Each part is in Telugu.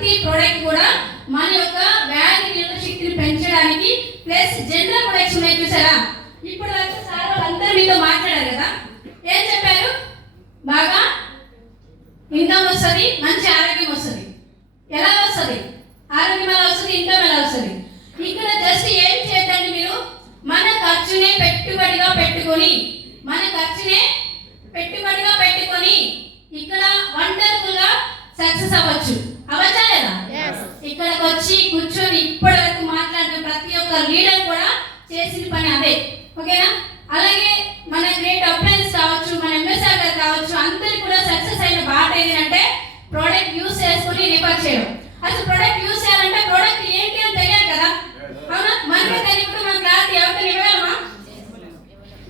ప్రతి ప్రోడక్ట్ కూడా మన యొక్క వ్యాధి నిరోధక శక్తిని పెంచడానికి ప్లస్ జనరల్ ప్రొడక్ట్స్ ఉన్నాయి చూసారా ఇప్పుడు వరకు సార్ వాళ్ళందరూ మీతో మాట్లాడారు కదా. ఏం చెప్పారు? బాగా? ఇన్కమ్ వస్తుంది మంచి ఆరోగ్యం వస్తుంది. ఎలా వస్తుంది? ఆరోగ్యం ఎలా వస్తుంది? ఇన్కమ్ ఎలా వస్తుంది ఇక్కడ జస్ట్ ఏం చేద్దండి మీరు మన ఖర్చునే పెట్టుబడిగా పెట్టుకొని మన ఖర్చునే పెట్టుబడిగా పెట్టుకొని ఇక్కడ వండర్ఫుల్గా సక్సెస్ అవ్వచ్చు అవ్వచ్చా లేదా ఇక్కడికి వచ్చి కూర్చొని ఇప్పటి వరకు మాట్లాడిన ప్రతి ఒక్క లీడర్ కూడా చేసిన పని అదే. ఓకేనా? అలాగే మన గ్రేట్ అప్లయన్స్ కావచ్చు మన ఎంఎస్ఆర్ గారు కావచ్చు అందరికి కూడా సక్సెస్ అయిన బాట ఏంటంటే ప్రోడక్ట్ యూస్ చేసుకుని రిఫర్ చేయడం అసలు ప్రోడక్ట్ యూస్ చేయాలంటే ప్రోడక్ట్ ఏంటి అని తెలియాలి కదా అవునా మనకే తెలియకుండా మన క్లారిటీ ఎవరికి ఇవ్వగలమా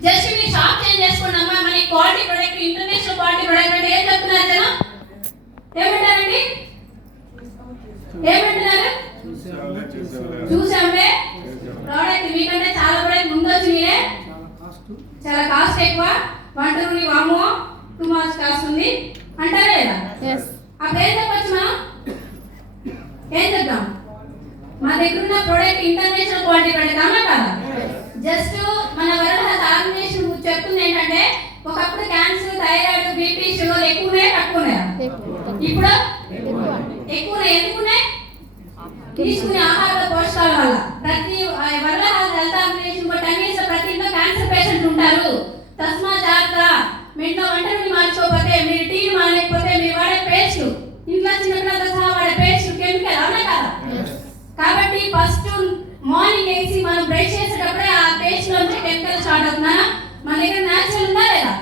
జస్ట్ మీరు షాప్ చేంజ్ చేసుకున్నామా మన quality product international quality product అంటే ఏం చెప్తున్నారు జనం ఏమంటారండి ఏమంటున్నారు చూసాంలే ప్రోడక్ట్ మీకంటే చాలా ప్రోడక్ట్ ముందు వచ్చి మీరే చాలా కాస్ట్ టూ నీ వామో టూ మార్క్స్ కాస్ట్ ఉంది. అంటారా లేదా? అప్పుడు ఏం చెప్పొచ్చు మనం? ఏం చెప్తాం మా దగ్గర ఉన్న ప్రోడక్ట్ ఇంటర్నేషనల్ క్వాలిటీ అవునా కదా జస్ట్ మన వరల్డ్ హెల్త్ ఆర్గనైజేషన్ చెప్తుంది ఏంటంటే ఒకప్పుడు క్యాన్సర్ థైరాయిడ్ బీపీ షుగర్ ఎక్కువ ఉన్నాయి తక్కువ ఉన్నాయా ఇప్పుడు ఎక్కువ ఉన్నాయి ఎందుకు ఉన్నాయి తీసుకునే ఆహార పోషకాల వల్ల. ప్రతి వరల్డ్ హెల్త్ ఆర్గనైజేషన్ ఇయర్స్ ప్రతి ఇంట్లో క్యాన్సర్ పేషెంట్ ఉంటారు. తస్మా జాగ్రత్త. మీ ఇంట్లో వంట నుండి మార్చుకోకపోతే మీరు టీ మానేకపోతే మీరు వాడే పేస్ట్. ఇంట్లో చిన్నపిల్లలతో సహా వాడే పేస్ట్ కెమికల్ అవునా కదా? కాబట్టి ఫస్ట్ మార్నింగ్ వేసి మనం బ్రష్ చేసేటప్పుడే ఆ పేస్ట్ నుంచి కెమికల్ స్టార్ట్ అవుతుందా? మన దగ్గర న్యాచురల్ ఉందా లేదా?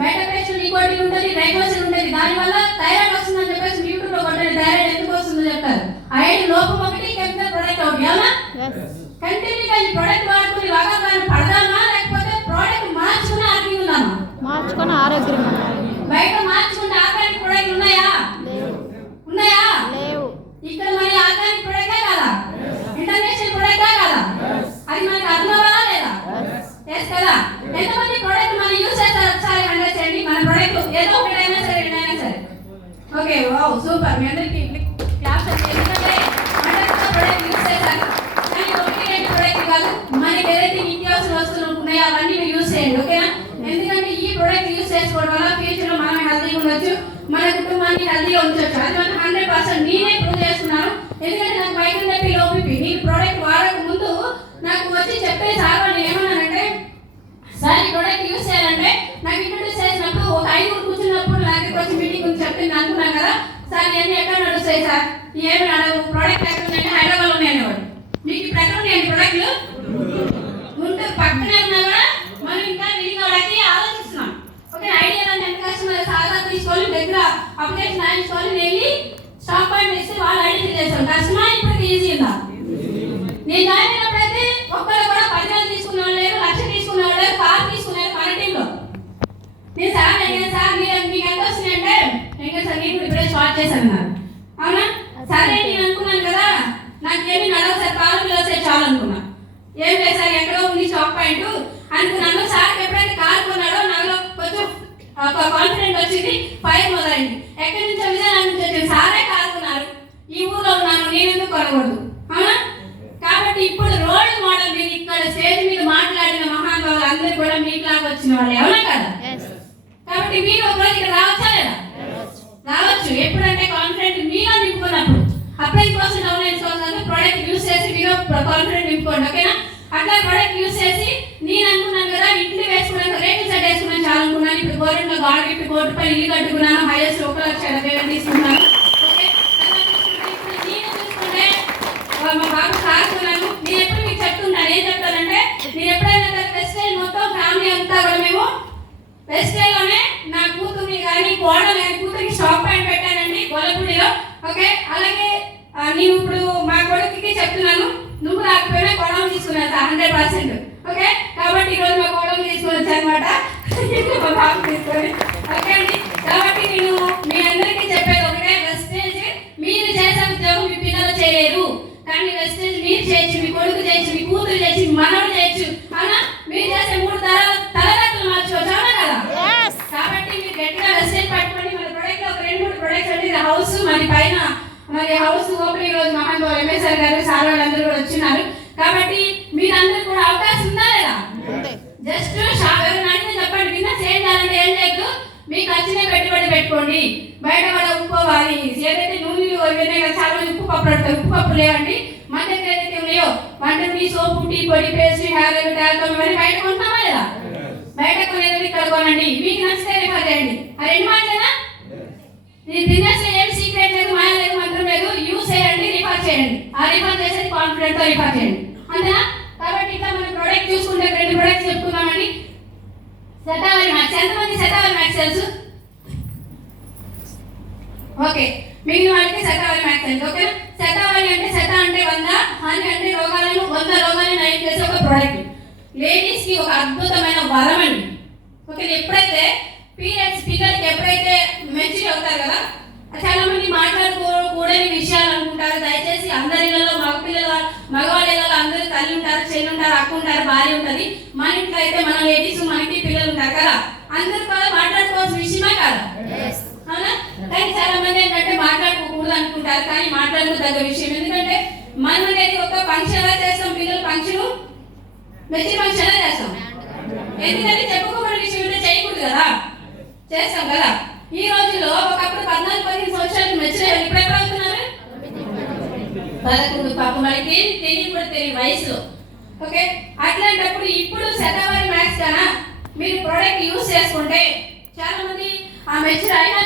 బయట పేస్ట్ నికోటిన్ ఉంటుంది రైబోసిన్ ఉంటుంది. దానివల్ల థైరాయిడ్ వస్తుందని చెప్పేసి యూట్యూబ్లో కొట్టండి. థైరాయిడ్ ఎందుకు వస్తుందో చెప్తారు. ఐరన్ లోపం ఒకటి కెమికల్ ప్రొడక్ట్ ఒకటి అవునా? కంటిన్యూగా బయట మార్చుకుంటే ఆర్గానిక్ ప్రొడక్ట్ ఉన్నాయా? ఉన్నాయా? లేవు. ఇక్కడ మరి ఆర్గానిక్ ప్రొడక్టే కదా? ఇంటర్నేషనల్ ప్రొడక్టే కదా? అది మనకి అర్థం అవ్వాలా లేదా ఎస్ కదా? ఎంతమంది ప్రొడక్ట్ మనం యూజ్ చేస్తారు ఒకసారి హండ్రెడ్ చేయండి మన ప్రొడక్ట్ ఏదో ఒకటైనా సరే రెండైనా సరే. ఓకే వావ్ సూపర్ మీ అందరికి ఎందుకంటే ప్రొడక్ట్ యూజ్ చేశారు. కానీ ఒకటి రెండు ప్రొడక్ట్ కాదు మనకి ఏదైతే నిత్యావసర వస్తువులు ఉన్నాయో అవన్నీ మీరు యూజ్ చేయండి ఓకేనా ఎందుకంటే ఈ ప్రొడక్ట్ యూజ్ చేసుకోవడం వల్ల ఫ్యూచర్లో మనం హెల్తీగా ఉండొచ్చు మన కుటుంబాన్ని హెల్దీగా ఉంచవచ్చు అది మనం హండ్రెడ్ పర్సెంట్ నేనే ప్రూవ్ చేస్తున్నాను ఎందుకంటే నాకు బయట నొప్పి లోపి నీ ప్రోడక్ట్ వాడక ముందు నాకు వచ్చి చెప్పే సార్ వాళ్ళు ఏమన్నానంటే సార్ ఈ ప్రోడక్ట్ యూస్ చేయాలంటే నాకు ఇంట్రొడ్యూస్ చేసినప్పుడు ఒక ఐదుగురు కూర్చున్నప్పుడు నా దగ్గరికి వచ్చి మీటింగ్ గురించి చెప్పింది అనుకున్నాను కదా. సార్ నేను ఎక్కడ నడుస్తాయి సార్? ఏమి నడవు? ప్రోడక్ట్ ఎక్కడ ఉన్నాయంటే హైదరాబాద్ ఉన్నాయని వాడు మీకు ఇప్పుడు ఎక్కడ ఉన్నాయండి ప్రోడక్ట్లు ఉంటే పక్కనే ఉన్నా కూడా మనం ఇంకా విడిగా వాడకి ఆలోచిస్తున్నాం ఓకే ఐడియా అంటే ఎంత కష్టం అది సాదా తీసుకోవాలి దగ్గర అప్లికేషన్ రాయించుకోవాలి వెళ్ళి స్టాప్ పాయింట్ ఇస్తే వాళ్ళు ఐడెంటిఫై చేస్తాం కష్టమా ఇప్పుడు ఈజీ ఉందా నేను జాయిన్ అయినప్పుడైతే ఒక్కరు కూడా పదివేలు తీసుకున్న వాళ్ళు లేరు లక్ష తీసుకున్న వాళ్ళు లేరు కార్ తీసుకున్నారు మన టీంలో నేను సార్ అడిగాను సార్ మీరు మీకు ఎంత వస్తున్నాయంటే ఇంకా సార్ నేను ఇప్పుడే స్టార్ట్ చేశాను అన్నారు అవునా సరే నేను అనుకున్నాను కదా. నాకు ఏమి నడవ సార్ కాలు పిల్లలు వస్తే చాలు అనుకున్నా. ఏం లేదు సార్ ఎక్కడో ఉంది స్టాప్ పాయింట్. అనుకున్నాను సార్ ఎప్పుడైతే కార్ కొన్నాడో నాలో కొంచెం ఒక కాన్ఫిడెంట్ వచ్చింది ఫైర్ మొదలైంది. ఎక్కడి నుంచో విజయనగరం నుంచి వచ్చింది. సారే కార్ కొన్నారు. ఈ ఊర్లో ఉన్నాను నేను ఎందుకు కొనకూడదు? అవునా? కాబట్టి ఇప్పుడు రోల్ మోడల్ మీరు ఇక్కడ స్టేజ్ మీద మాట్లాడిన మహానుభావులు అందరూ కూడా మీకులాగా వచ్చిన వాళ్ళే అవునా కదా? కాబట్టి మీరు ఒక రోజు ఇక్కడ రావచ్చా లేదా? చేసుకోవచ్చు ఎప్పుడంటే కాన్ఫిడెంట్ మీలో నింపుకున్నప్పుడు. అప్లై కోసం డౌన్లైన్ కోసం ప్రోడక్ట్ యూస్ చేసి మీరు కాన్ఫిడెంట్ నింపుకోండి ఓకేనా? అట్లా ప్రోడక్ట్ యూస్ చేసి నేను అనుకున్నాను కదా ఇంట్లో వేసుకున్నాను రేటు సెట్ వేసుకున్నాను చాలా అనుకున్నాను. ఇప్పుడు గవర్నమెంట్ గాడ్ గిఫ్ట్ కోర్టు పై ఇల్లు కట్టుకున్నాను. హైయెస్ట్ ఒక లక్ష ఎనభై వేలు తీసుకున్నాను. నేను మా బాబు కాకున్నాను నేను ఎప్పుడు మీకు చెప్తున్నాను ఏం చెప్తానంటే నేను ఎప్పుడైనా వెస్ట్ మొత్తం ఫ్యామిలీ అంతా కూడా మేము వెస్టేలోనే నా కూతుర్ని కానీ కోడలు కానీ కూతురికి షాప్ పైన పెట్టానండి గొల్లపూడిలో. ఓకే? అలాగే నేను ఇప్పుడు మా కొడుకుకి చెప్తున్నాను. నువ్వు రాకపోయినా కోడలు తీసుకున్నాను హండ్రెడ్ పర్సెంట్. ఓకే? కాబట్టి ఈరోజు మా కోడలు తీసుకుని వచ్చానమాట. మా బాబు తీసుకొని. ఓకే అండి కాబట్టి నేను మీ అందరికీ చెప్పేది ఒకటే వెస్టేజ్ మీరు చేసే ఉద్యోగం మీ పిల్లలు చేయలేరు కానీ వెస్టేజ్ మీరు చేయొచ్చు మీ కొడుకు చేయొచ్చు మీ కూతురు చేయొచ్చు మీ మనవడు చేయొచ్చు అవునా మీరు చేసే మూడు తల తలగతులు మార్చుకోవచ్చు అవునా కదా ఎస్ కాబట్టి మీరు గట్టిగా వెస్టేజ్ పట్టుకొని మన ప్రొడక్ట్ ఒక రెండు మూడు ప్రొడక్ట్స్ అంటే ఇది హౌస్ మరి పైన మరి హౌస్ ఓపెనింగ్ రోజు మహానుభావు ఎంఎస్ఆర్ గారు సార్ వాళ్ళందరూ కూడా వచ్చినారు కాబట్టి మీరందరూ కూడా అవకాశం ఉందా లేదా? జస్ట్ అడిగితే చెప్పండి కింద చేయాలంటే ఏం లేదు. మీకు నచ్చిన పెట్టుబడి పెట్టుకోండి. బయట కూడా ఉప్పు అది ఏదైతే నూనెలు ఇవన్నీ చాలా మంది ఉప్పు పప్పు పెడతారు ఉప్పు పప్పు లేవండి. మన దగ్గర ఏదైతే ఉన్నాయో వంట టీ సోపు టీ పొడి పేస్ట్ హెయిర్ ఆయిల్ టాల్కమ్ ఇవన్నీ బయట కొంటామా లేదా? బయట కొనేది ఇక్కడ కొనండి? మీకు నచ్చితే రిఫర్ చేయండి ఆ రెండు మాటలేనా ఈ బిజినెస్లో ఏం సీక్రెట్ లేదు మాయ లేదు మంత్రం లేదు యూస్ చేయండి రిఫర్ చేయండి ఆ రిఫర్ చేసేది కాన్ఫిడెంట్తో రిఫర్ చేయండి అంతేనా కాబట్టి ఇంకా మన ప్రొడక్ట్ చూసుకుంటే రెండు ప్రొడక్ట్స్ చెప్పుకుందామండి శతావరి మ్యాక్స్ ఎంతమంది శతావరి మ్యాక్స్ తెలుసు? ఓకే. మిగిలిన వాళ్ళకి శతావరి మ్యాక్స్ తెలుసు. ఓకేనా శతావరి అంటే శత అంటే వంద హాని అంటే రోగాలను వంద రోగాలను నయం చేసే ఒక ప్రోడక్ట్ లేడీస్కి ఒక అద్భుతమైన వరం అండి. ఓకే ఎప్పుడైతే పీరియడ్స్ పిల్లలకి ఎప్పుడైతే మెచ్యూర్ అవుతారు కదా చాలా మంది మాట్లాడుకోకూడని విషయాలు అనుకుంటారు. దయచేసి అందరి ఇళ్ళలో మగ పిల్లల మగవాళ్ళ ఇళ్ళలో అందరూ తల్లి అక్క ఉంటారు భార్య ఉంటుంది. మన ఇంట్లో అయితే మన లేడీస్ మనకి పిల్లలు ఉంటారు కదా. అందరూ కూడా మాట్లాడుకోవాల్సిన విషయమే కదా. అవునా? కానీ చాలా మంది ఏంటంటే మాట్లాడుకోకూడదు అనుకుంటారు కానీ మాట్లాడుకోదగ్గ విషయం. ఎందుకంటే మనం అనేది ఒక ఫంక్షన్ ఎలా చేస్తాం పిల్లలు ఫంక్షన్ మెచ్యూర్ ఫంక్షన్ చేస్తాం. ఎందుకంటే చెప్పుకోబడిన విషయం ఉంటే చేయకూడదు కదా. చేస్తాం కదా. ఈ రోజుల్లో ఒకప్పుడు పద్నాలుగు పదిహేను సంవత్సరాలకు మెచ్యూర్ ఇప్పుడు ఎక్కడ అవుతున్నారు? పదకొండు పాపం వాళ్ళకి తెలియదు కూడా తెలియదు వయసులో. ఓకే? అట్లాంటప్పుడు ఇప్పుడు శతవారి మ్యాక్స్ కన్నా మీరు ప్రోడక్ట్ యూస్ చేసుకుంటే చాలా మంది ఆ మెచ్యూర్ అయినా